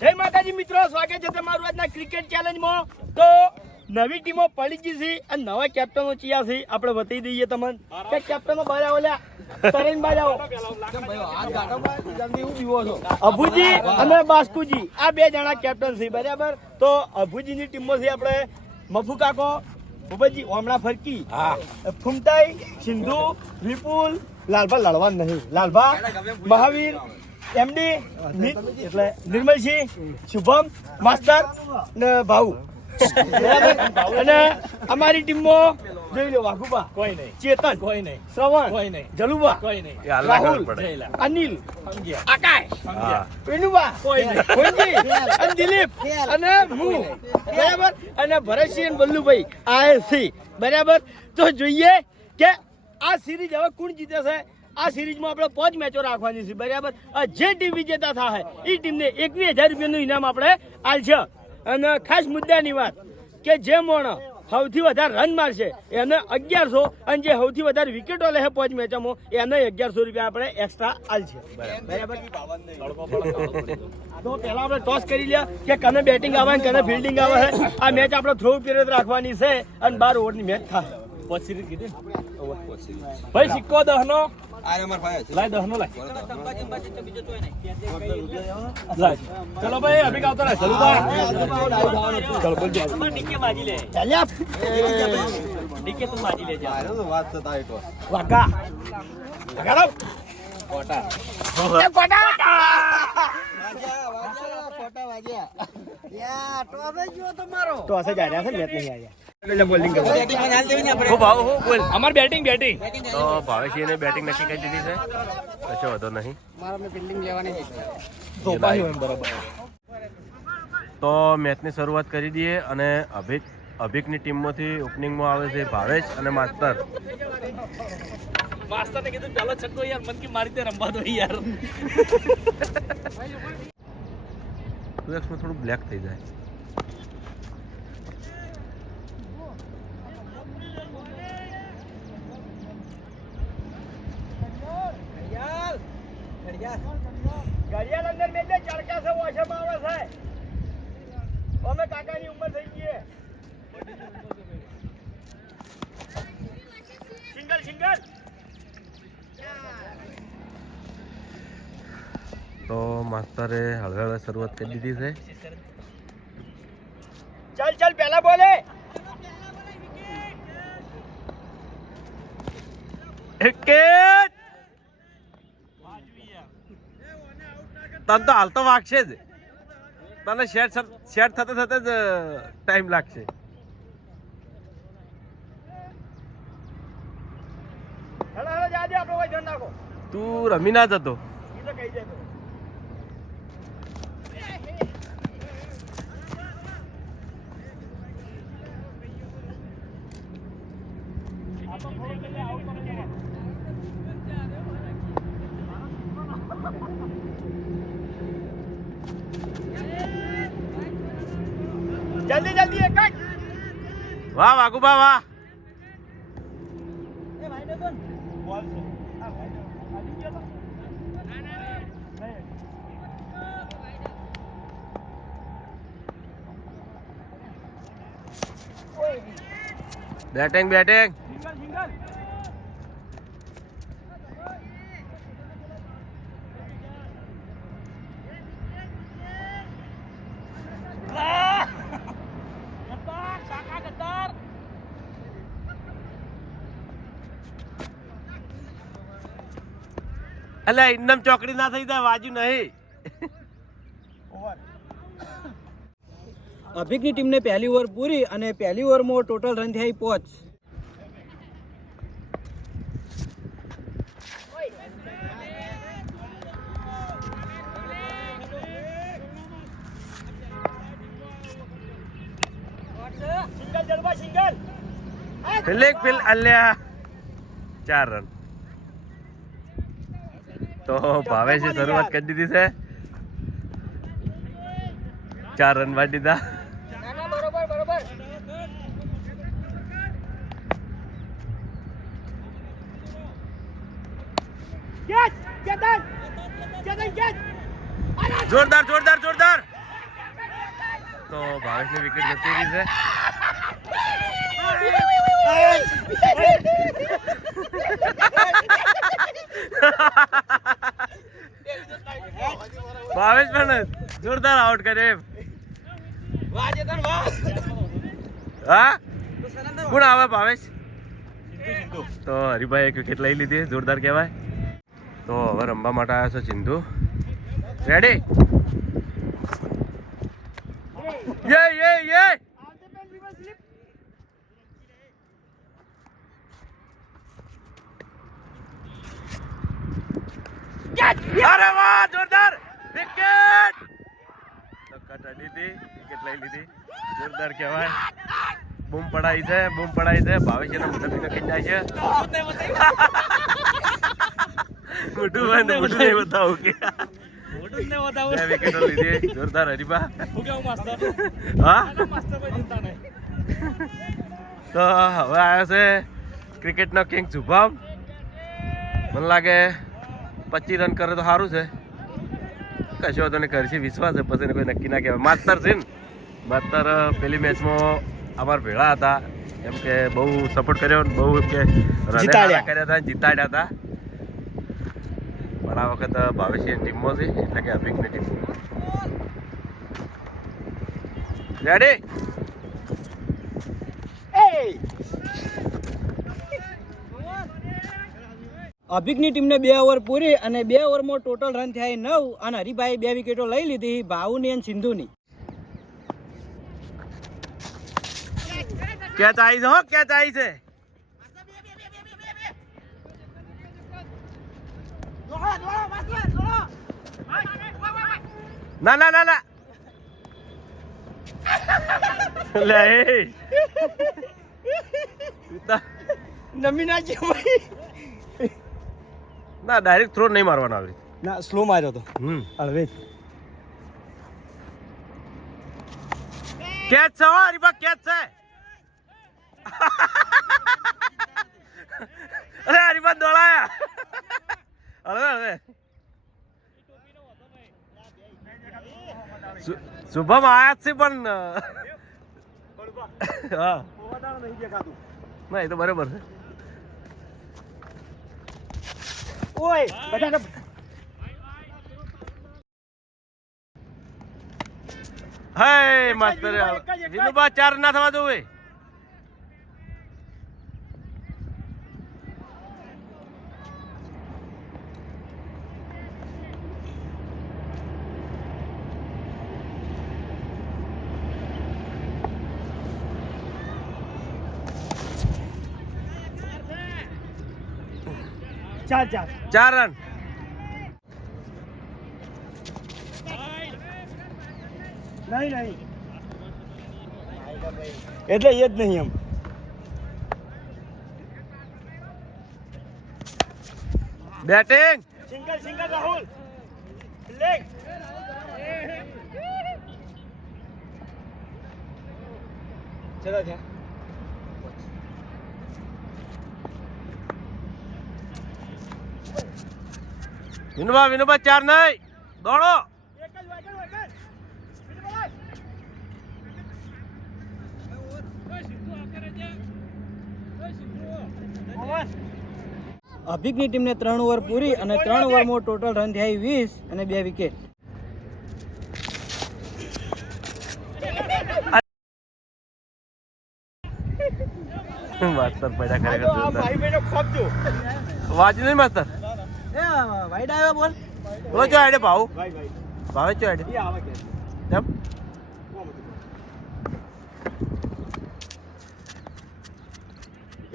જય માતાજી મિત્રો, સ્વાગત છે તમારું આજના ક્રિકેટ ચેલેન્જમાં. તો નવી ટીમો પડી ગઈ છે અને નવા કેપ્ટનો ચિયા છે. આપણે બતાવી દઈએ તમને કે કેપ્ટનો બાજા ઓલ્યા તરીન બાજાઓ અભુજી અને બાસ્કુજી આ બે જણા કેપ્ટન છે. બરાબર. તો અભુજીની ટીમમાં છે આપણે મફુ કાકો, ભૂપતજી ઓમણા ફરકી, ફૂમતાઈ, સિંધુ, વિપુલ, લાલભા લડવા નહીં, લાલભા, મહાવીર, એમડી, એટલે નિર્મલસિંહ, શુભમ, માસ્ટર ને ભાઉ. અને અમારી ટીમમાં જોઈ લો વાઘુબા કોઈ નહીં, ચેતન કોઈ નહીં, શ્રવણ કોઈ નહીં, જલુબા કોઈ નહીં, રાહુલ, અનિલ, આકાશ, વિનુબા કોઈ નહીં, અને દિલીપ અને હું. બરાબર. અને ભરતસિંહ અને બલ્લુભાઈ આ છે. બરાબર. તો જોઈએ કે આ સિરીઝ હવે કોણ જીતે છે. આ સિરીઝમાં આપણે 5 મેચો રાખવાની છે. બરાબર. જે ટીમ વિજેતા થાય એ ટીમને 21,000 રૂપિયાનું ઇનામ આપણે આલશે. અને ખાસ મુદ્દાની વાત કે જે મોણ સૌથી વધારે રન મારશે એને 1100 અને જે સૌથી વધારે વિકેટો લે 5 મેચોમાં એને 1100 રૂપિયા આપણે એક્સ્ટ્રા આલશે. બરાબર. તો પહેલા આપણે ટોસ કરી લે કે કને બેટિંગ આવે ને કને ફિલ્ડિંગ આવે છે. આ મેચ આપણે થ્રો પીરિયડ રાખવાની છે અને 12 ઓવરની મેચ થાય. ભાઈ સિક્કો 10 નો લાય 10 નો લાય. ચલો ભાઈ અભી આવતો રહે. ચલો ચલો બોલ જા ડીકે માજી લે. ચાલ્યા ડીકે તું માજી લે જા. વાત છે તારી તો વાગા વાગા કોટા એ કોટા વાગ્યા યા ટોસ જ જો તમારો ટોસ જ આયા છે. મેચ નહીં આયા. બોલિંગ કરો. અમાર બેટિંગ તો ભાવેશજીને બેટિંગ નક્કી કરી દીધી છે. કશો વધો નહીં. મારા ફિલ્ડિંગ લેવાની છે. બરાબર. તો મેચની શરૂઆત કરી દઈએ અને અભિકની ટીમમાંથી ઓપનિંગમાં આવે છે ભાવેશ અને માસ્ટર. માસ્ટરને કીધું પેલો છક્કો યાર મન કી મારી તે રમવા દો યાર. થોડું બ્લેક થઈ જાય. ઘડિયાળ અંદર મેલે ચડકા છે ઓછામાં આવે છે. અમે કાકાની ઉંમર થઈ ગઈ. Single single. તો માસ્ટરે હળવે હળવે શરૂઆત કરી દીધી છે. ચાલ ચાલ પહેલા બોલે. વિકેટ. તને તો હાલ તો વાગશે જ. તને સેટ થતે થતે જ ટાઈમ લાગશે. તું રમી ના જતો. જલ્દી જલ્દી એક જ. વાહ વાઘુબા વાહ. એ ભાઈ ને કોણ બોલ છે. આ ભાઈ આવી ગયો તો બેટિંગ બેટિંગ. Single single. અલે ઇન્નમ ચોકડી ના થઈ જાય વાજુ નહીં. અભિકની ટીમને પહેલી ઓવર પૂરી અને પહેલી ઓવરમાં ટોટલ રન થયા 5. સિંગલ જલવા સિંગલ. ફિલ્ડિંગ ફિલ અલ્યા 4 રન. તો ભાવેશે શરૂઆત કરી દીધી છે. 4 રન વાળી દીધા. બરોબર બરોબર. જોરદાર જોરદાર જોરદાર. તો ભાવેશની વિકેટ જતી રહી છે. ભાવેશ પણ જોરદાર આઉટ કરે. હા કોણ આવે ભાવેશ? તો હરિભાઈ એક વિકેટ લઈ લીધી, જોરદાર કહેવાય. તો હવે રમવા માટે આવ્યો છે સિંધુ. રેડી? યે અરે વાહ, જોરદાર વિકેટ. વિકેટ લઈ લીધી, જોરદાર કહેવાય. બૂમ પડાઈ છે. ભાવેશ એના મોઢા પીને કઈ જાય છે. મોટું બંધ મોટું નહીં બતાવું કે બે વિકેટો લીધી, જોરદાર હરીબા. હા તો હવે આવ્યો છે ક્રિકેટનો કિંગ શુભમ. મને લાગે 25 રન કરે તો સારું છે. કશો વાંધો નહીં, કરશે વિશ્વાસ છે. પછી કોઈ નક્કી ના કહેવાય. માસ્તર છે ને, માસ્તર પેલી મેચમાં અમારા ભેળા હતા, એમ કે બહુ સપોર્ટ કર્યો, બહુ એમ કે કર્યા હતા, જીતાડ્યા હતા. પણ આ વખત ભાવેશની ટીમમાં છે, એટલે કે અભિકની ટીમ. રેડી? અભિકની ટીમને 2 ઓવર પૂરી અને 2 ઓવરમાં ટોટલ રન થયા 9 અને હરિભાઈ 2 વિકેટો લઈ લીધી, ભાવુની અને સિંધુની. કેચ આવી છે, કેચ આવી છે. ના લે નમી ના ના, ડાયરેક્ટ થ્રો નહીં મારવાનો આવી. ના, સ્લો માર્યો તો. હળવે કેચ છે, હરીબા કેચ છે. અરે હરીબા દોડાયા. હળવે શુભમ આયા છે પણ હા ના, એ તો બરાબર છે. ઓય બધા હે માસ્ટર વિનુબા 4 ના થવા દો. ચાર રન. નહીં એટલે એ જ નહીં એમ. Batting single Rahul leg. ચલો ત્યાં વિનુબા 4 નહીં, દોડો. અભિકની ટીમને 3 ઓવર પૂરી અને 3 ઓવરમાં ટોટલ રન થયા 20 અને 2 વિકેટ. માસ્તર પડ્યા ખરેખર ભાઈ બહેનો ખોપ જો વાંચ્યું નહીં માસ્તર. વાઈડ આવ્યો બોલ. બોલો ચો આડે ભાવ ભાઈ ભાવે ચો આડે એ આવે કે એમ.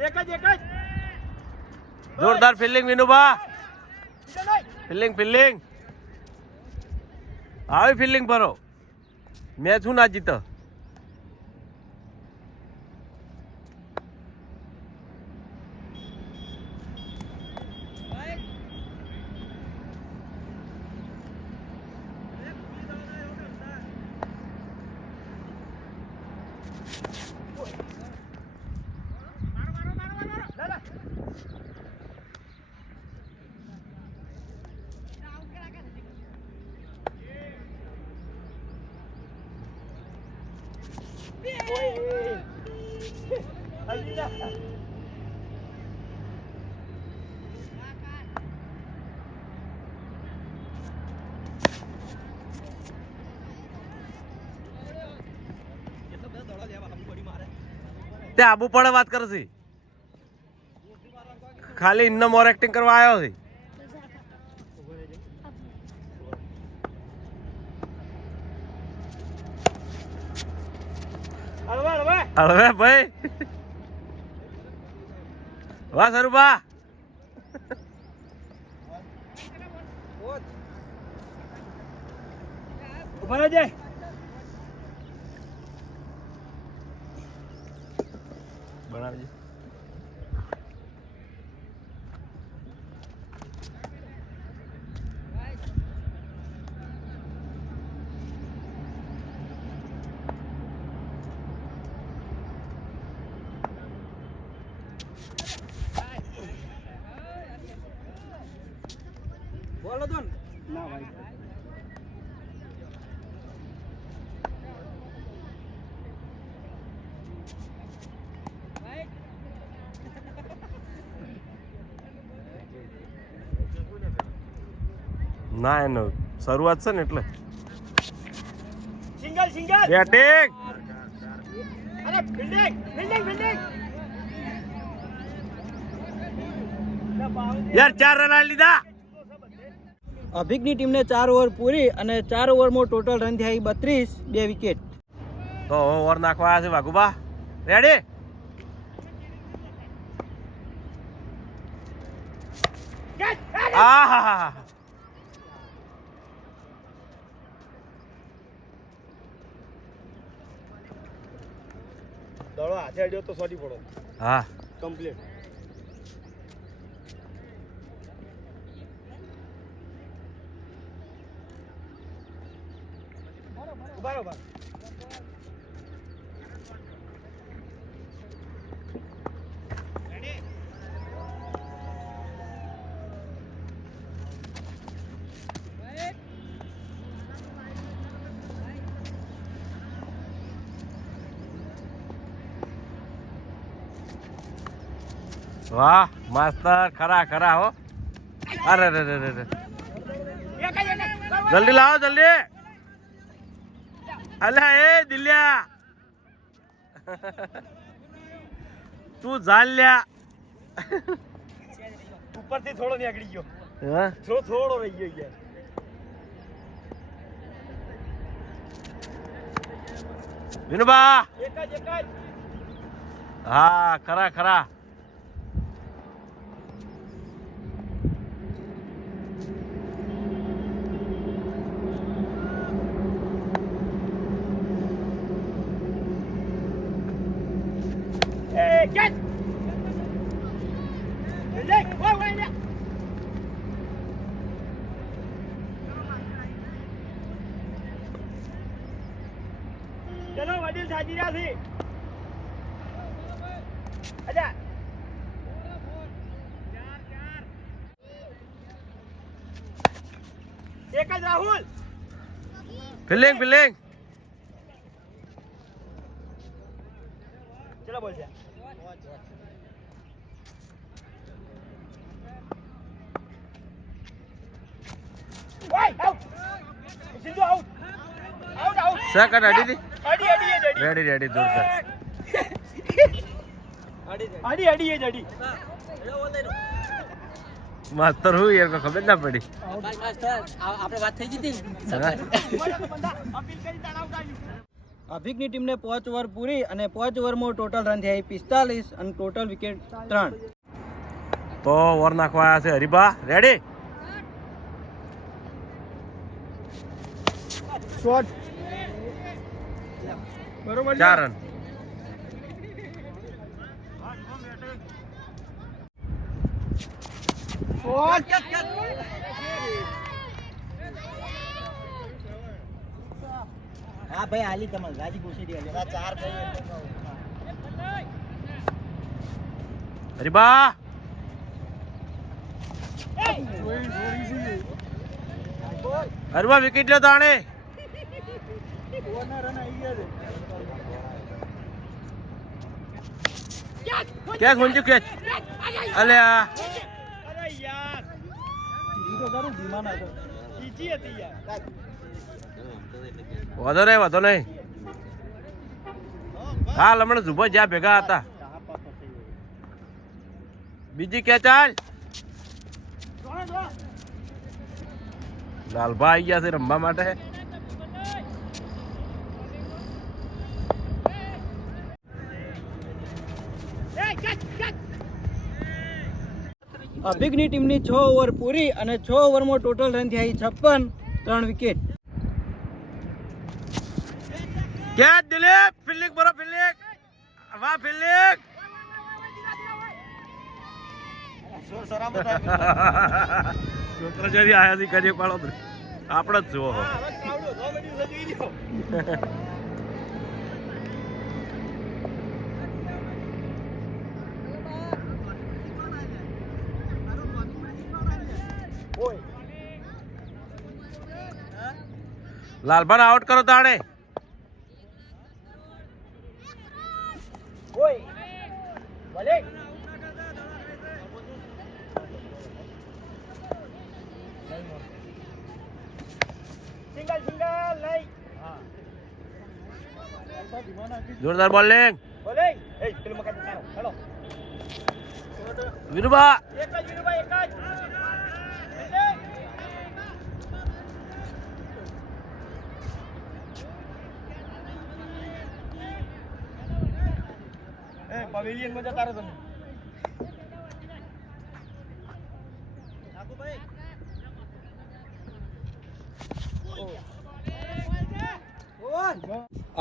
એક જ જોરદાર ફિલ્ડિંગ વિનુબા. ફિલ્ડિંગ આવી ફિલ્ડિંગ ભરો. મેચ હું ના જીતો. હજી ના. તે આબુ પડે વાત કરે છે ખાલી ઇન્નો મોર એક્ટિંગ કરવા આવ્યો છે હળવે ભાઈ વાહ સરુભા ઉભા રહેજે. બનાવજે બોલો તો ના ભાઈ. ના એનો શરૂઆત છે ને એટલે સિંગલ સિંગલ. બેટિંગ અરે ફિલ્ડિંગ ફિલ્ડિંગ ફિલ્ડિંગ. યાર 4 રન આલી લીધા અભિકની ટીમને 4 ઓવર પૂરી અને 4 ઓવરમાં ટોટલ રન થયા 32, 2 વિકેટ. તો ઓવર નાખવા આવ્યા છે વાઘુબા રેડી આહા દડો હાથે અડ્યો તો સોટી પડો હા કમ્પ્લીટ. બરાબર. વાહ માસ્તર ખરા ખરા હો અરે રે રે રે જલ્દી લાવો જલ્દી અલ્યા એ દિલ્યા તું જાલ લ્યા ઉપરથી થોડો નીકળી ગયો. હા થોડો રહી ગયો યાર. વિનુબા એક જ હા ખરા ખરા catch. Fielding. Wait there. ચલો વડીલ સાજી રહ્યા છે. અજા એક જ રાહુલ. ફિલ્ડિંગ ફિલ્ડિંગ ચલો બોલ છે. સેકન્ડ અડી દી અડી રેડી રેડી દૂર કર અડી માસ્તર હું યાર કોઈ ખબર ના પડી આપણે વાત થઈ જતી અભિકની ટીમને 5 ઓવર પૂરી અને 5 ઓવરમાં ટોટલ રન થયા 45 અને ટોટલ વિકેટ 3. તો ઓવર નાખવા આવ્યા છે હરીબા રેડી શોટ બરોબર 4 રન શોટ હા ભાઈ આલી તમારે રાજી પૂછી દે 4 હરીબા હરીબા વિકેટ લ્યો તાણે રન આવી ગયા છે. કેચ મંજુ કેચ અલ્યા અરે યાર ઈજી હતી યાર. વધો નહીં હા હમણાં જુબો જ્યાં ભેગા હતા બીજી કેચ હાલ લાલભા આવી ગયા છે રમવા માટે. અભિકની ટીમની 6 ઓવર પૂરી અને 6 ઓવરમાં ટોટલ રન થયા 56, 3 વિકેટ. કેચ દિલીપ ફિલ્ડિંગ બરો ફિલ્ડિંગ વાહ ફિલ્ડિંગ છોકરો જલ્દી આયા છે કરીએ પાડો આપણે જ જુઓ હા, હવે crowd વધવા માંડ્યું છે, જોઈ લ્યો. ઓય લાલભાને આઉટ કરો તાણે. ઓય ભલે સિંગલ લઈ. હા જોરદાર બોલિંગ ભલે એ પેલું મકાન ચાલો હેલો વિનુભા. એક જ વિનુભાઈ એક જ પવેલિયન માં જતા રહો તમે.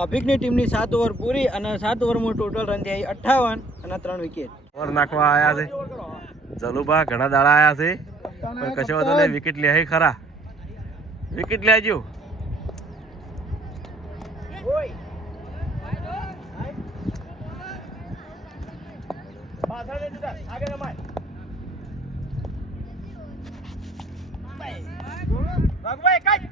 અભિકની ટીમની 7 ઓવર પૂરી અને 7 ઓવરમાં ટોટલ રન થયા 58 અને 3 વિકેટ. ઓવર નાખવા આયા છે જલુભા ઘણા દાડા આયા છે પણ કશો વાંધો નહીં વિકેટ લે ખરા વિકેટ લેજો. ઓય પાછળ ને જતા આગળ રમાય. રાઘુભાઈ એક જ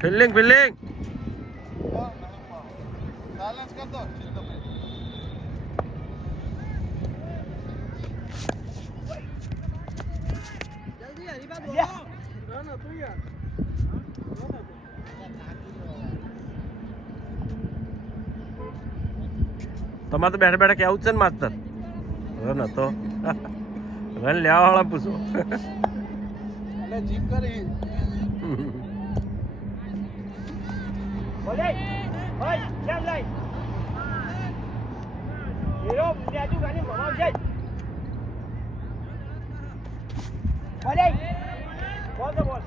ફિલ્ડિંગ ફિલ્ડિંગ તમારે તો બેઠા બેઠા કેવું છે ને માસ્તર હવે નતો રન લેવા વાળા પૂછો. બોલે ભાઈ કેમ લઈ હીરો ન્યાજુ ગાની ભમાવ જાય. બોલે બોલ તો બોલ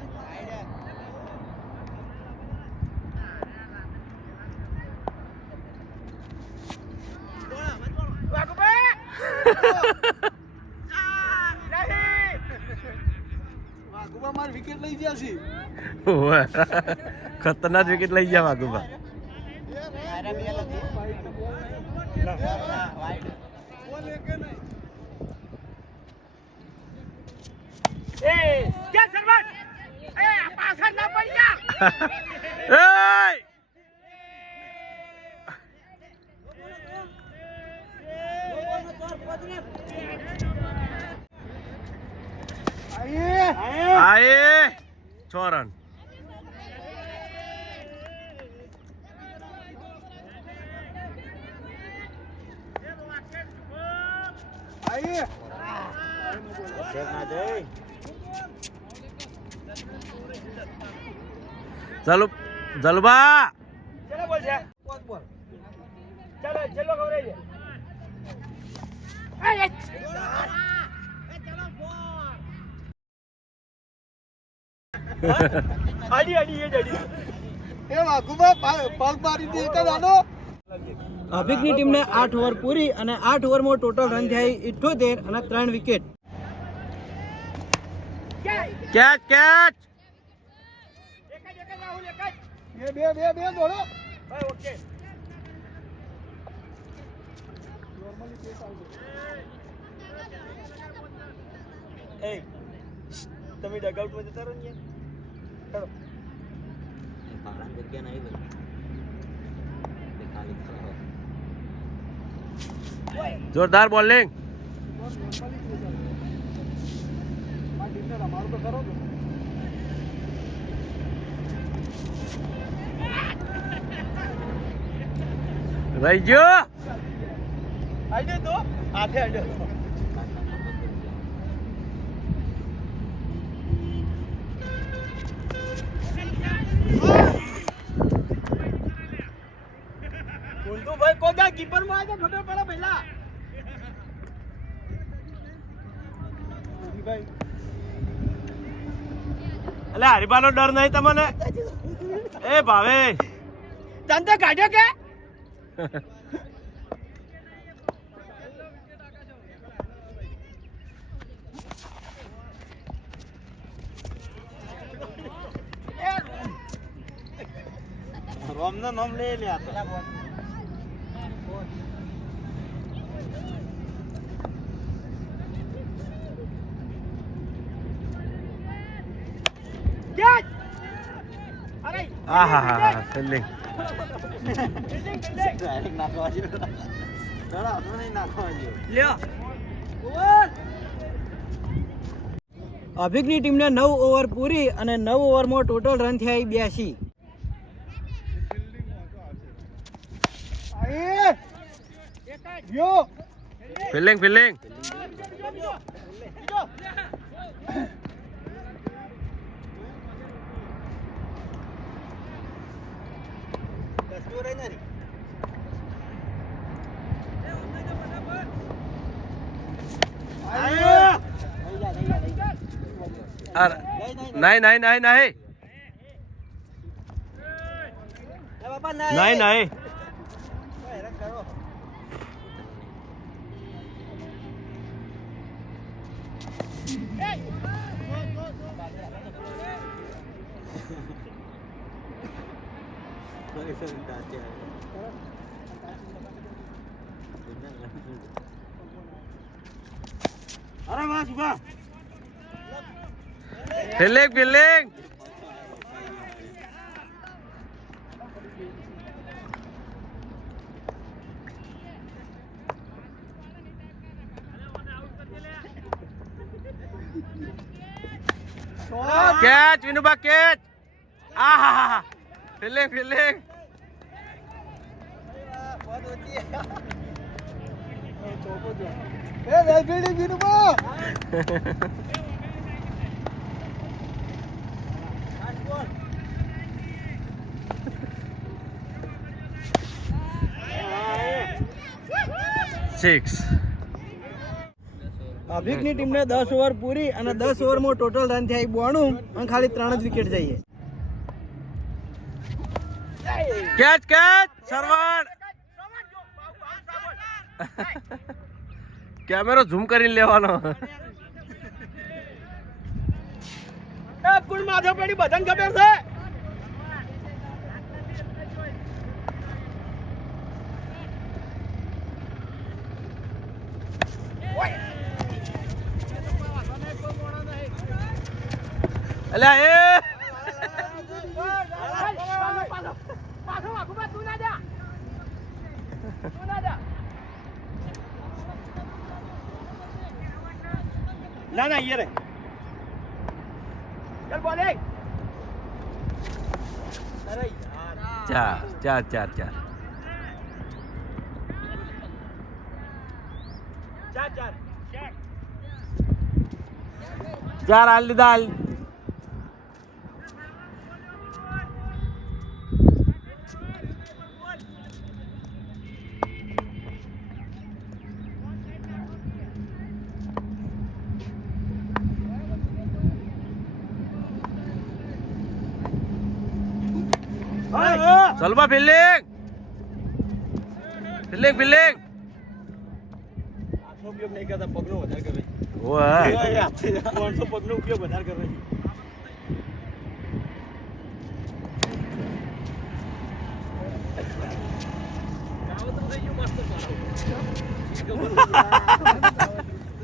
વિકેટ લઈ ગયા છે. ખતરનાક વિકેટ લઈ ગયા વાઘુભા. એ ક્યાં સરવટ એ પાછળ ના પડી જા. આયે 6 રન. ચાલો જલબા ચલો બોલ છે ચાલો ચલો ખબર છે. આડી આડી એ જડી એ વાઘુબા પગ મારી દે કે દાદો. અભિકની ટીમને 8 ઓવર પૂરી અને 8 ઓવરમાં ટોટલ રન થયા 78 અને 3 વિકેટ. કેચ કેચ એક જ રાહુલ એક જ બે દોડો. ભાઈ ઓકે એ તમે ડગઆઉટમાં જતા રહો ને યાર. જોરદાર બોલિંગ. રહી ગયો. આડ્યો તો હાથે આડ્યો તો. કુલદુભાઈ કોદા કીપર માં આજે ખબર પડે પહેલા. અલે હરીબાનો ડર નહીં તમને? એ ભાવે તને તો કાઢ્યો કે રોમ નો નામ લઈ લે પેલા બોલ. કેચ. અરે આહા ફિલ્ડિંગ. ડાયરેક્ટ નાખવા જેવો. ચડા તો નહીં નાખવા જેવો. લ્યો. અભિકની ટીમને 9 ઓવર પૂરી અને 9 ઓવરમાં ટોટલ રન થયા 82. Fielding fielding. અરે નહીં નહીં નહીં નહીં નહીં નહીં. અરે વાહ સુભા. Fielding fielding. Catch Vinuba catch. આહા ફિલ્ડિંગ ફિલ્ડિંગ. સિક્સ. અભિકની ટીમને 10 ઓવર પૂરી અને 10 ઓવરમાં ટોટલ રન થયા 92 અને ખાલી 3 જ વિકેટ જઈએ. Catch catch Sarvan. કેમેરો ઝૂમ કરીને લેવાનો. એ કુલ માથે પડી બધાને ખબર છે. અલ્યા એ ના ના યે રે ચાલ બોલે. અરે યાર ચાર ચાર ચાર ચાર. ચાર ચાર ચાર હાલ લીધા હાલ. ચલ બા ફિલ્ડિંગ ફિલ્ડિંગ ફિલ્ડિંગ. આનો ઉપયોગ નહીં કરતા પગનો વધારે કરે. ઓય 300 પગનો ઉપયોગ વધારે કરે.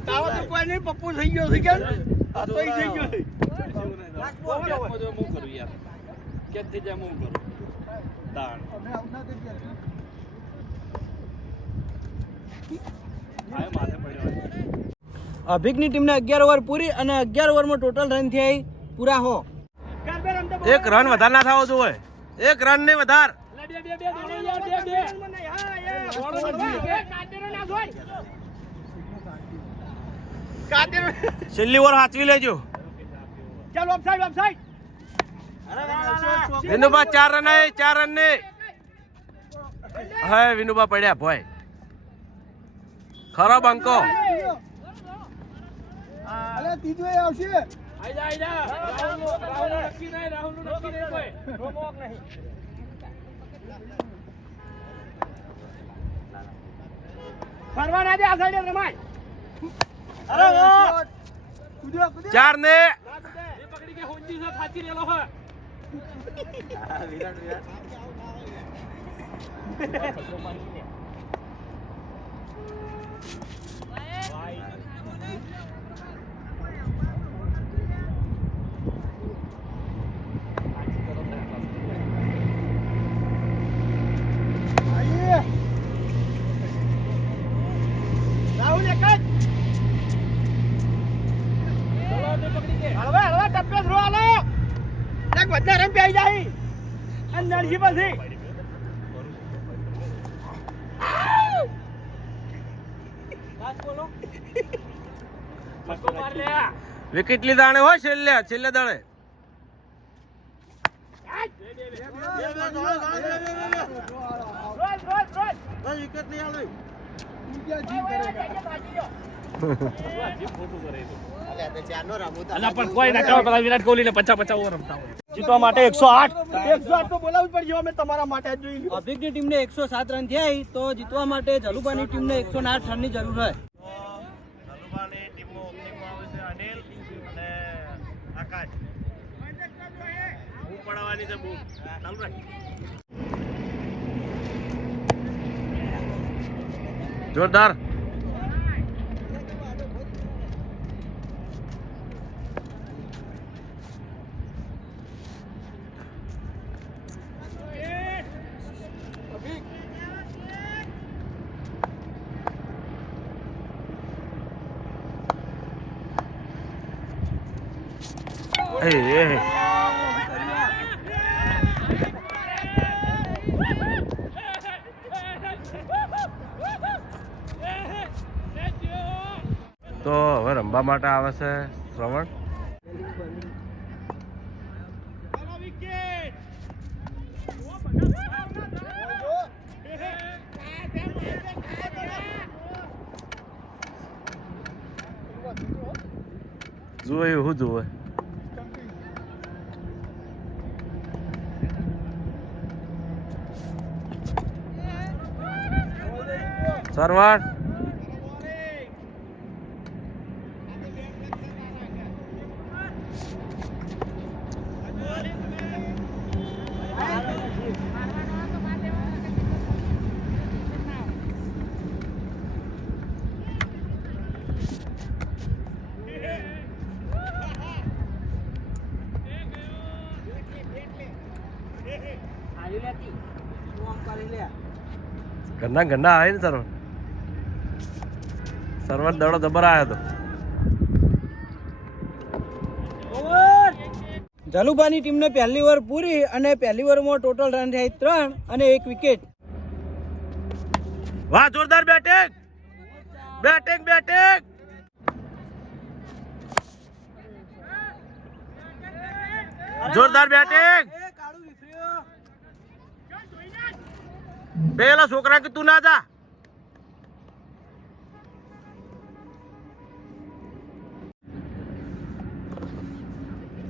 તાવો તો કોઈ નહીં, પપ્પુ થઈ ગયો છે કે આ તો ઈ થઈ ગયો છે. અભિકની ટીમને 11 ઓવર પૂરી અને 11 ઓવરમાં ટોટલ રન થયા પૂરા 100. એક રન વધારે ના થવો જોઈએ, એક રન નહીં વધાર. છેલ્લી ઓવર હાચવી લેજો. ચાલો ઓફસાઈડ ઓફસાઈડ. વિનુભા 4 રન હે, 4 રન ને હે વિનુભા પડ્યા ભાઈ. ખરાબ અંકો. અલે ત્રીજો આવશે. ફરવા ના દે, આ સાઈડે રમાય. 4 ને રાહુલ એક જ. હળવે હળવે ટપ્પે થ્રો આલો. એક વધારે રન પી જાય અને નડજી પછી વિકેટ લીધા ને હોય છેલ્લે દાડે. જીતવા માટે 108 તો બોલાવવું જ પડશે. અમે તમારા માટે જ જોઈ લીધું. અભિકની ટીમને 107 રન થયા તો જીતવા માટે જલુબાની ટીમને 108 રનની જરૂર હોય. જોરદાર. તો હવે રમવા માટે આવે છે શ્રવણ. જુએ એવું જુએ. સરવણ ગંડા ગંડા આવે ને સરવણ. સરવણ દડો જબર આવ્યો હતો. જલુબાની ટીમને પહેલી ઓવર પૂરી અને પહેલી ઓવરમાં ટોટલ રન થયા 3 અને 1 વિકેટ. વાહ જોરદાર બેટિંગ બેટિંગ બેટિંગ. જોરદાર બેટિંગ. પેલા છોકરા કે તું ના જા.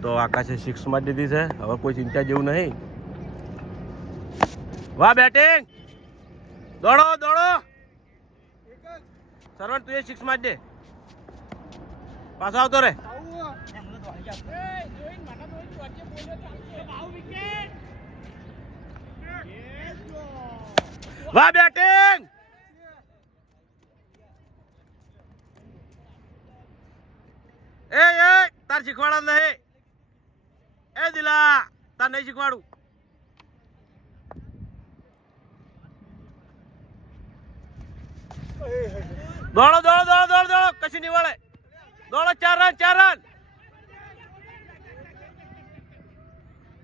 તો આકાશે 6 માં દીધી છે. હવે કોઈ ચિંતા જેવું નહીં. વાહ બેટિંગ. દોડો દોડો. સરવણ તું એ 6 માં દે. પાછો આવતો રે. વાહ બેટિંગ. તાર શીખવાડા નહીં એ દિલા તાર નહીં શીખવાડું દોડો દોડો દોડો દોડો દોડો કશું નહીં વળે દોડો 4 રન 4 રન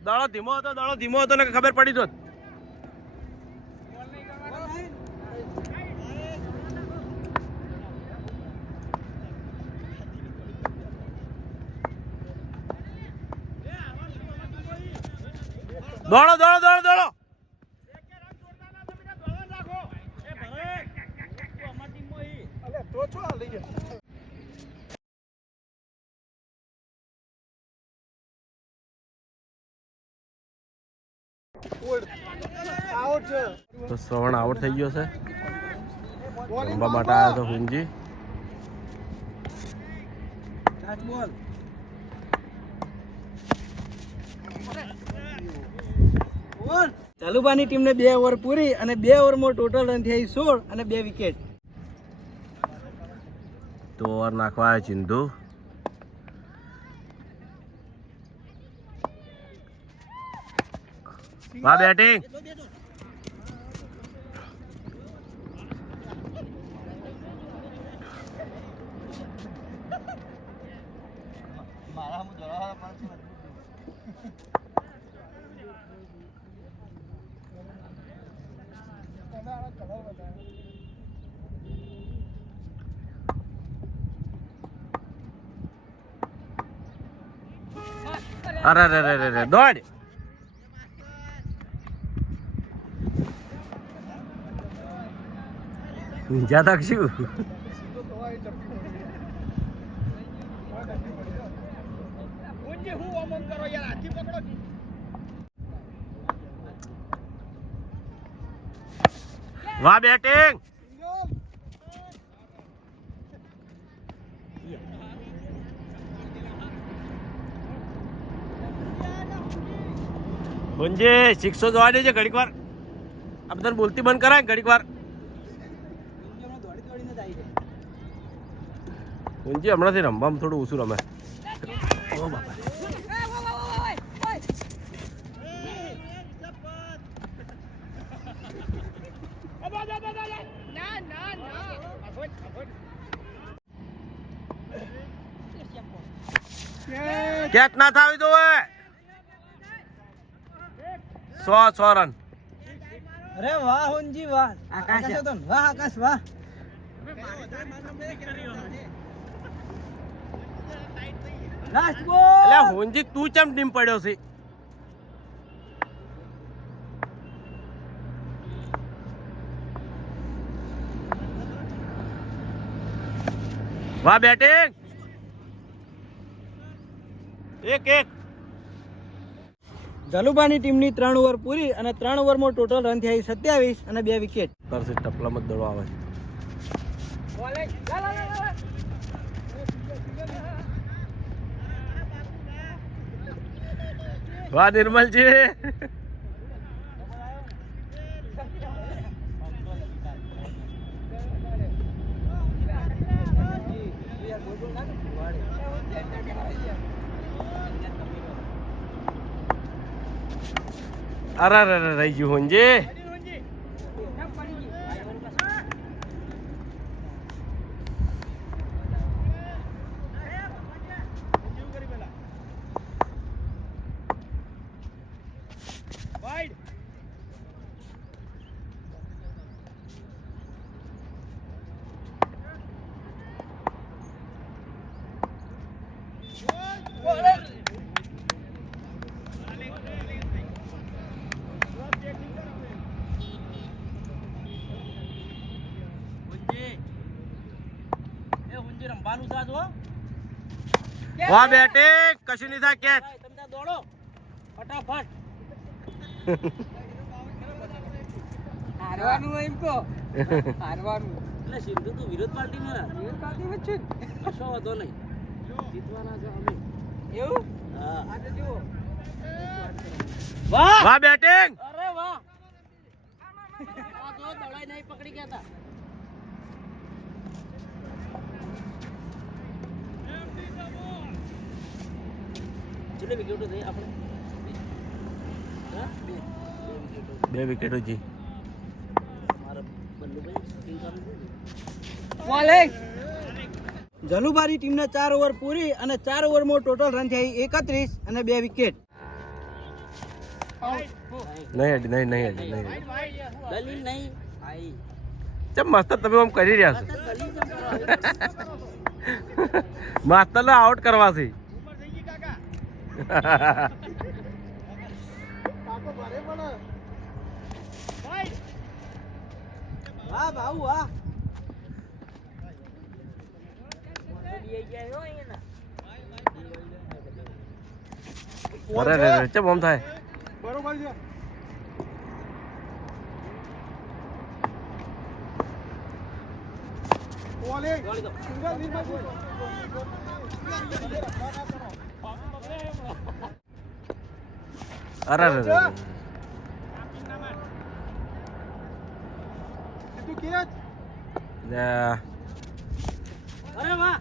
દોડો ધીમો હતો ને ખબર પડી જોત દોડો દોડો દોડો દોડો તો શ્રવણ આઉટ થઈ ગયો છે રમવા માટે આવ્યો તો હુંજી ચાલુબાની ટીમને 2 ઓવર પૂરી અને 2 ઓવરમાં ટોટલ રન થયા 16 અને 2 વિકેટ. તો ઓવર નાખવા આવ્યો ચિંધુ વાહ બેટિંગ અરે રે રે રે રે દોડ જ્યાદા શું વાહ બેટિંગ ગુંજે 600 જોવા દેજે ઘડીક વાર આ બધાને બોલતી બંધ કરાય ઘડીક વાર ગુંજે હમણાંથી રમવામાં થોડું ઓછું રમે ઓ બાપા કેચ ના થાવી તો 100 રન અરે વાહ હુંજી વાહ આકાશ વાહ આકાશ વાહ લાસ્ટ બોલ એટલે હુંજી તું ચમ ટીમ પડ્યો છે વાહ બેટિંગ એક જલુબાની ટીમની 3 ઓવર પૂરી અને 3 ઓવરમાં ટોટલ રન થયા 27 અને 2 વિકેટ. તરસે ટપલામાં જ દડો આવે છે વાહ નિર્મલજી અરે રે રહી ગયું હુંજી વાહ બેટિંગ કશું નહીં થાય કેચ તમે દોડો ફટાફટ હારવાનું એમ કો હારવાનું એટલે સિંધુ તો વિરોધ પાર્ટીમાં છે કશો વાંધો નહીં જીતવાના છે અમે એવું હા આ તો જુઓ વાહ વાહ બેટિંગ અરે વાહ આ જો દડાઈ નહીં પકડી ગયા હતા 2 વિકેટો જી. જલુબારી ટીમને 4 ઓવર પૂરી અને 4 ઓવરમાં ટોટલ રન થઈ 31 અને 2 વિકેટ. નહીં ચમ માસ્તર તમે આમ કરી રહ્યા છો. માસ્તરને આઉટ કરવા છે. વાહ બાઉ વાહ. અરે ચમ આમ થાય. બરોબર છે. અરે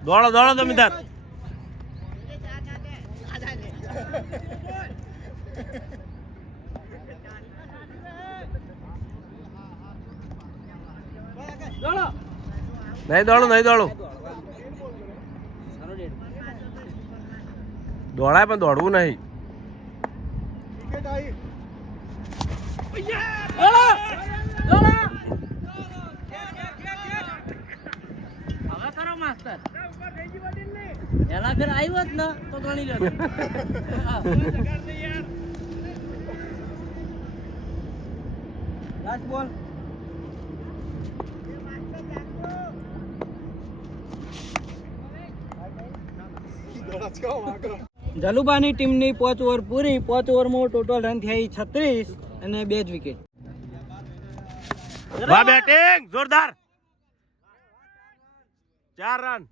દોડો તમે તાર. નહીં દોડું દોડાય પણ દોડવું નહીં. એલા ફેર આવ્યો જ ને તો ગણી લો. લાસ્ટ બોલ. જલુબાની ટીમની 5 ઓવર પૂરી. 5 ઓવરમાં ટોટલ રન થઈ 36 અને 2 જ વિકેટ. વાહ બેટિંગ જોરદાર. 4 રન.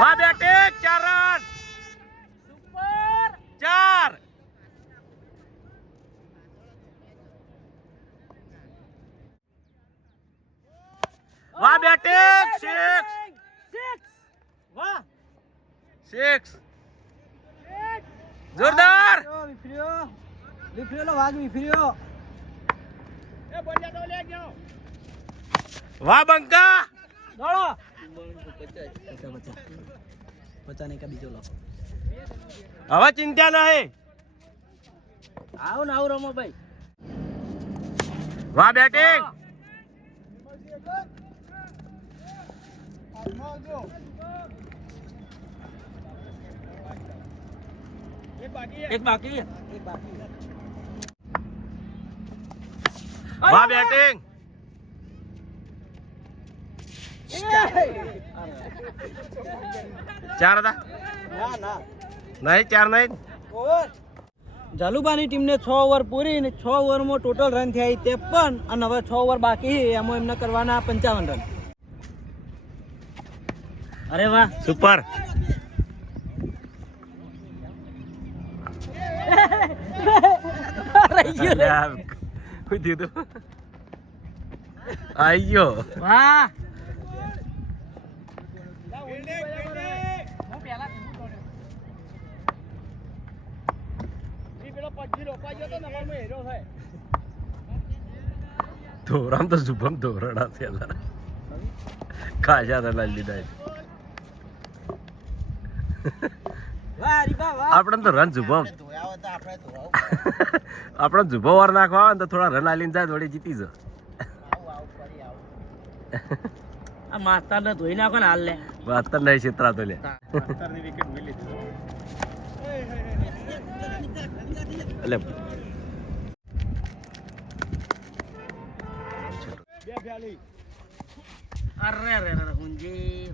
વાહ બેટિંગ 4 રન. સુપર 4. વાહ બેટિંગ 6. વાહ 6 જોરદાર. વિફર્યો વાઘ વિફર્યો. વાહ બંકા. દોડો 50 નહીં કા બીજો લો. હવે ચિંતા નહીં. આવો ને આવો રમો ભાઈ. વાહ બેટિંગ. એક બાકી. વાહ બેટિંગ. 4 હતા ના નહીં 4 નહીં. જાલુબાની ટીમને 6 ઓવર પૂરી અને 6 ઓવરમાં ટોટલ રન થયા 53 અને હવે 6 ઓવર બાકી છે એમાં એમને કરવાના 55 રન. અરે વાહ સુપર. કોઈ દીધું આયો. વાહ ધોરામ તો શુભમ ધોરણા છે. કાશા રન લીધા. આપણે તો રન શુભમ આપણે શુભો વાર નાખવા આવે ને તો થોડા રન આલીને જાય થોડી જીતી જાય. આ માસ્ટર ને ધોઈ નાખો ને હાલ લે. માસ્તર નહીં છેતરા તો લે. એટલે અરે અરે અરે હુંજી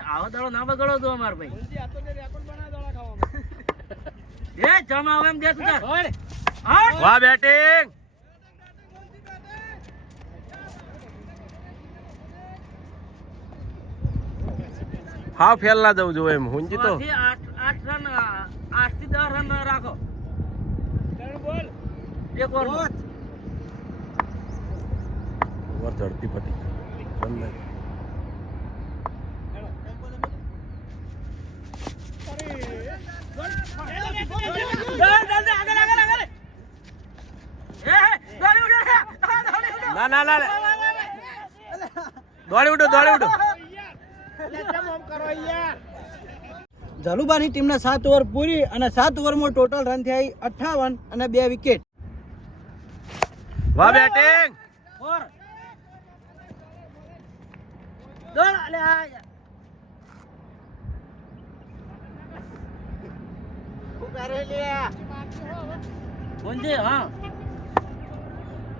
આવો દાડો ના બગડો તો અમાર ભાઈ. એ જમા આવે એમ દે તું તાર. વાહ બેટિંગ. હા ફેલ ના જવું જોઈએ એમ હુંજી તો 8 રન 8 થી 10 રન રાખો. એક ઓવર ઓવર ચડતી પતી રન નહીં. દોડી ઉડો ઝાલુબાની ટીમના 7 ઓવર પૂરી અને 7 ઓવરમાં ટોટલ રન થયા 58 અને 2 વિકેટ. વાહ બેટિંગ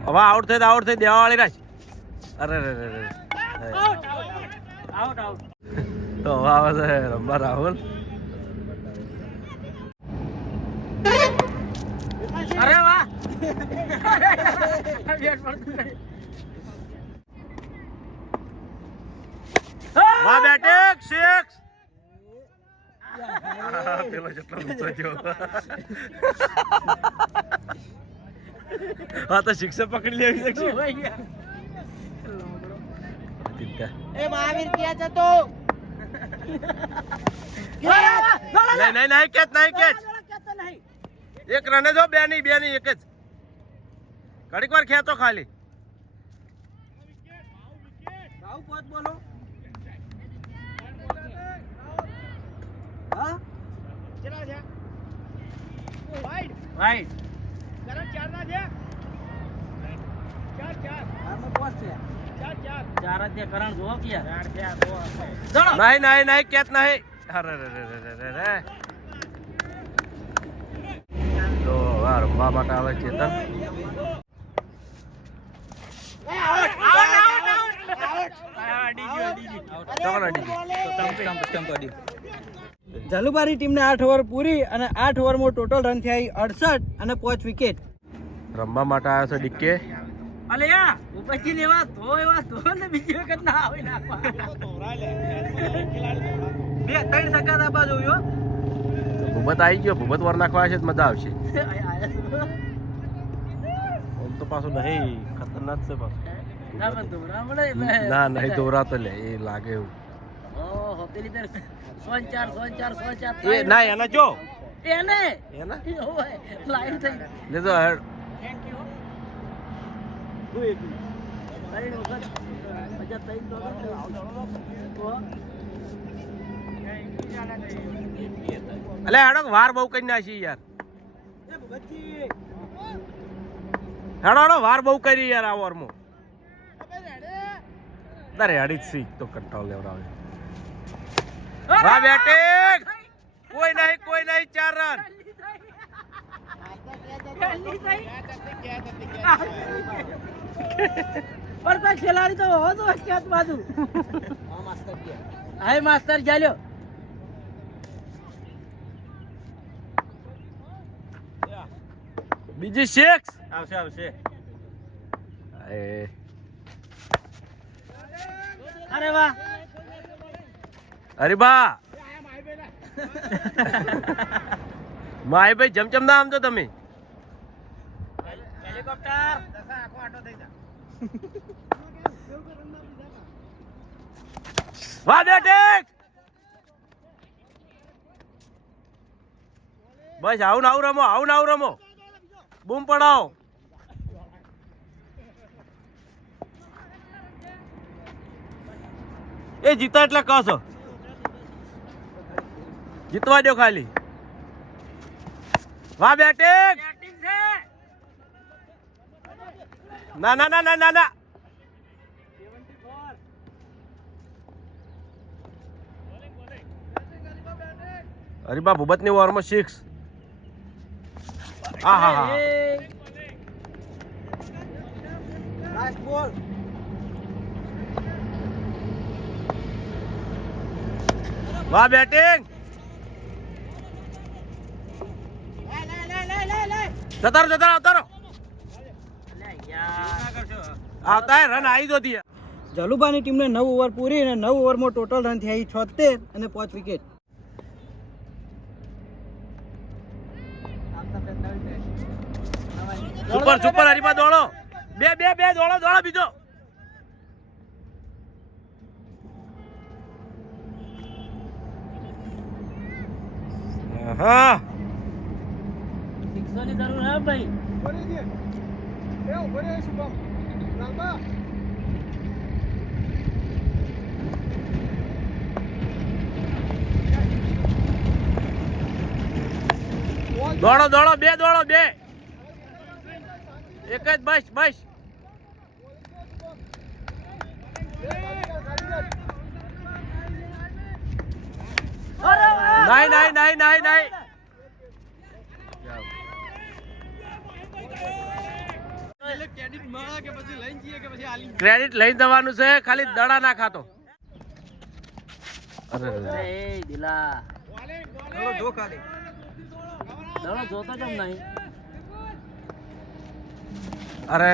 હવે આઉટ થઈ દેવા વાળી રાખ. અરે તો હવે આવે છે રમવા રાહુલ. અરે વાહ વાહ બેટિંગ 6. પેલો જેટલો ઊંચો થયો. હા તો શિક્ષક પકડી લેવી શકશે. એ મહાવીર ક્યાં જતો? નહીં કેચ. એક રને જો બે નહીં એક જ. ઘડીક વાર ખેંચો ખાલી. ભાવ પોત બોલો. હા ચલા જા વાઈડ કરણ 4 ના છે 4 આમાં પોત છે 4 જ કરણ જો કે 4 છે નહીં કેચ નહીં. અરે તો વાર રમવા માટે આવે ચેતન. ઝાલુબાની ટીમને 8 ઓવર પૂરી અને 8 ઓવરમાં ટોટલ રન થયા 68 અને 5 વિકેટ. રમવા માટે આવ્યો છે ડીકે. અલ્યા ઉપરથી લેવા ધો ને બીજી વખત ના આવે નાખવા. 2-3 સકા દાબા જોયો. ભૂપત આવી ગયો. ભૂપત વર નાખવા છે મજા આવશે. આમ તો પાછું નહીં ખતરનાક છે પાછું. ના નહીં દોરાતો લે એ લાગે એવું. ઓહો પેલી પેર 104 એ ના એના જો એને એના લાઈન થઈ લેજો હેડ. અલે હેડો વાર બહુ કરી નાખી યાર. હેડો વાર બહુ કરી યાર આ ઓવરમાં. અરે હેડી સી તો કંટ્રોલ લેવડાવે. વાહ બેટિંગ. કોઈ નહીં 4 રન. પણ ખેલાડી તો હો તો ક્યાં બાજુ હાય માસ્ટર ચાલ્યો. બીજી 6 આવશે અરે વાહ અરે બા માય ભાઈ જમચમ ના આમ તો તમે. હેલિકોપ્ટર વાહ બેટિંગ. બસ આવું આવું રમો. બૂમ પડાવો. એ જીતા એટલે કહો. જીતવા દો ખાલી. વાહ બેટિંગ. ના અરે બા ભૂપત ની ઓવરમાં 6. હા લાસ્ટ બોલ. વાહ બેટિંગ. જતા રહો. આવતા રન આવી દો દિયા. ઝાલુબાની ટીમને 9 ઓવર પૂરી અને 9 ઓવરમાં ટોટલ રન થયા 76 અને 5 વિકેટ. સુપર હરીબા દોડો. બે દોડો બીજો. હા 600 ની જરૂર હે ભાઈ. દોડો દોડો બે દોડો બે એક જ બસ બસ નહીં નહીં નહીં નહીં નહીં ક્રેડિટ લઈ જવાનું છે ખાલી દડા ના ખાતો અરે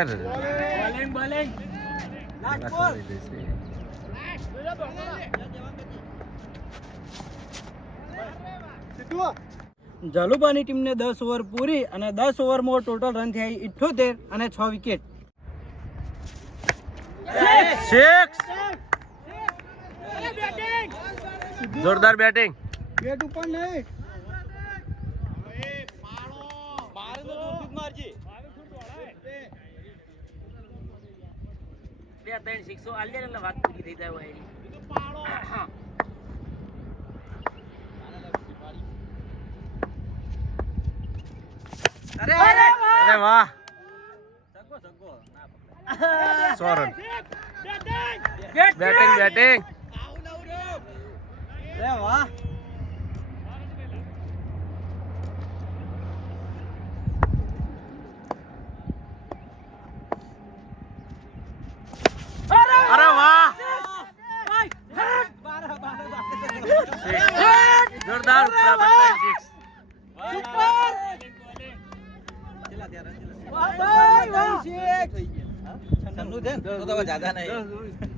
ઝાલુબાની ટીમને 10 ઓવર પૂરી અને 10 ઓવરમાં ટોટલ રન થયા 78 અને 6 વિકેટ. સિક્સ જોરદાર બેટિંગ બેટ ઉપર નહીં. અરે વાહ 100 રન બેટિંગ બેટિંગ વાહ. અરે વાહ જોરદાર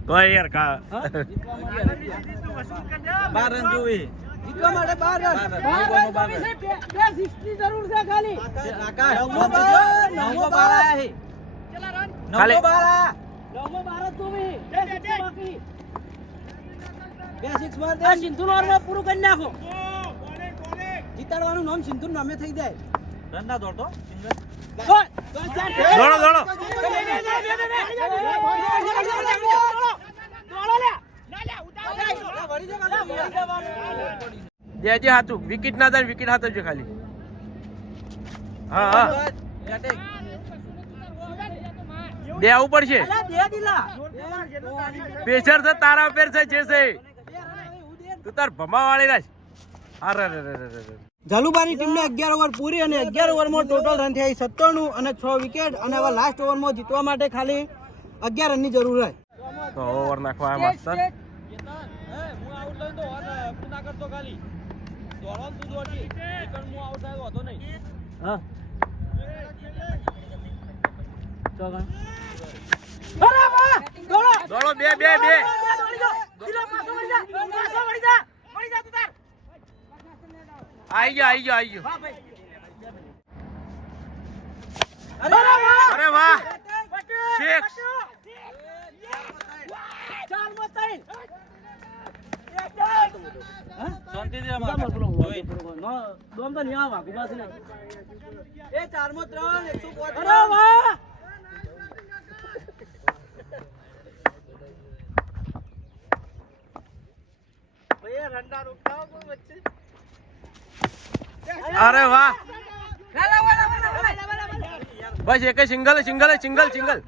કોઈ યાર કા 12 રન જોઈએ જીતવા માટે 12 રન જરૂર છે ખાલી. આકાશ 9 12 હે ખાલી 9 12 પૂરું કરી નાખો. જીતાડવાનું નામ સિંધુ નામે થઈ જાય. રન ના દોડતો દોડો દોડો જે હાથું વિકેટ ના થાય વિકેટ હાથ છે ખાલી હા હા દેવું પડશે પ્રેશર છે તારા પેર છે જે છે તું તાર ભમા વાળી રાખ અરે ઝાલુબાની ટીમને 11 ઓવર પૂરી અને 11 ઓવરમાં ટોટલ રન થયા 97 અને 6 વિકેટ અને હવે લાસ્ટ ઓવરમાં જીતવા માટે ખાલી 11 રનની જરૂર છે. તો ઓવર નાખવા મસ્ત દોડો બે બે બે આઈ ગયો અરે વાહ સિક્સ અરે વાહ બસ એક સિંગલ સિંગલ સિંગલ સિંગલ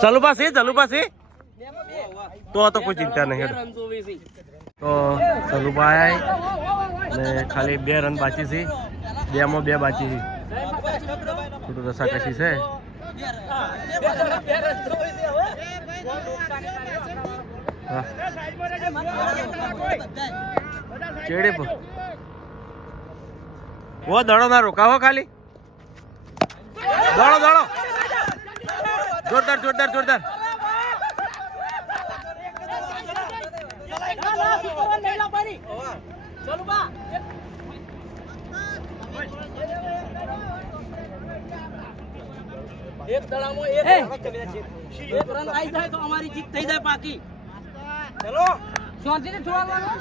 ચાલુ પાસે તો કોઈ ચિંતા નહીં તો ચાલુ ને ખાલી 2 રન બાકી છે 2 માં 2 બાકી છે થોડું રસાકસી છે ચેડે વો દડો ના રોકાવો ખાલી દોડો દોડો જોરદાર જોરદાર જોરદાર એક દડામાં એક રન આવી જાય તો અમારી જીત થઈ જાય પાકી. ચલો શાંતિથી છોડવાનું.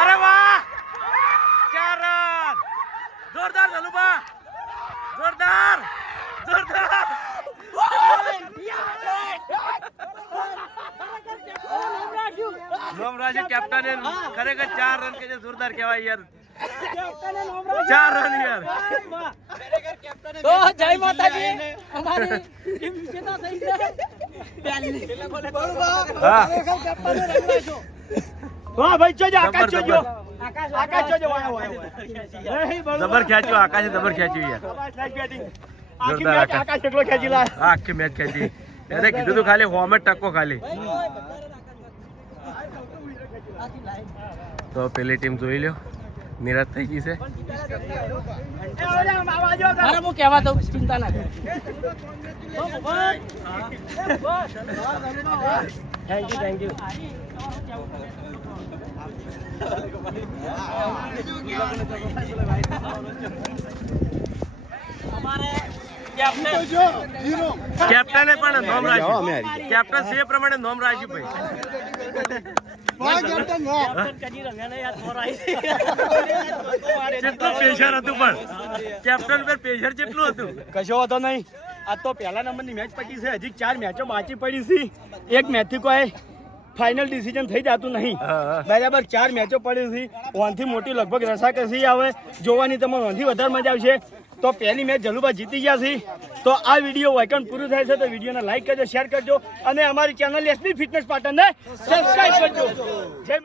અરે વાહ 4 રન જોરદાર ધનુભા જોરદાર જોરદાર નોમરાજે કેપ્ટને ખરેખર 4 રન કે જે જોરદાર કહેવાય યાર 4 રન યાર તો જય માતાજી અમારી ટીમ વિજેતા થઈ છે. હા વાહ ભાઈ જોજો આકાશ જોજો આકાશ જોજો વાહ વાહ જબર ખેંચ્યો આકાશે જબર ખેંચ્યું યાર આખી જોરદાર મેચ આકાશ એકલો ખેંચી લાય. આખી મેચ ખેંચી એને કીધું તું ખાલી હોમે ટકો ખાલી તો પેલી ટીમ જોઈ લ્યો નિરાશ થઈ ગઈ છે મારે હું કહેવા દઉં ચિંતા ના કરો. થેન્ક યુ કેપ્ટને પણ નોમ રાખ્યું કેપ્ટન છે એ પ્રમાણે નોમ રાખ્યું ભાઈ કેટલું પ્રેશર હતું પણ કેપ્ટન પર પ્રેશર કેટલું હતું કશો વાંધો નહીં. આ તો પહેલા નંબરની મેચ પડી છે, હજી 4 મેચો બાકી પડી છે. એક મેચથી કોઈ ફાઇનલ ડિસિઝન થઈ જતું નહીં. બરાબર 4 મેચો પડી છે. ઓનથી મોટી લગભગ રસાકસી આવે જોવાની તમને ઓનથી વધારે મજા આવશે. તો પહેલી મેચ જલુભા જીતી ગયા છે. તો આ વિડીયો વાયકન પૂરું થાય છે તો વિડીયોને લાઈક કરજો, શેર કરજો અને અમારી ચેનલ એસબી ફિટનેસ પાટણને સબસ્ક્રાઇબ કરજો. જય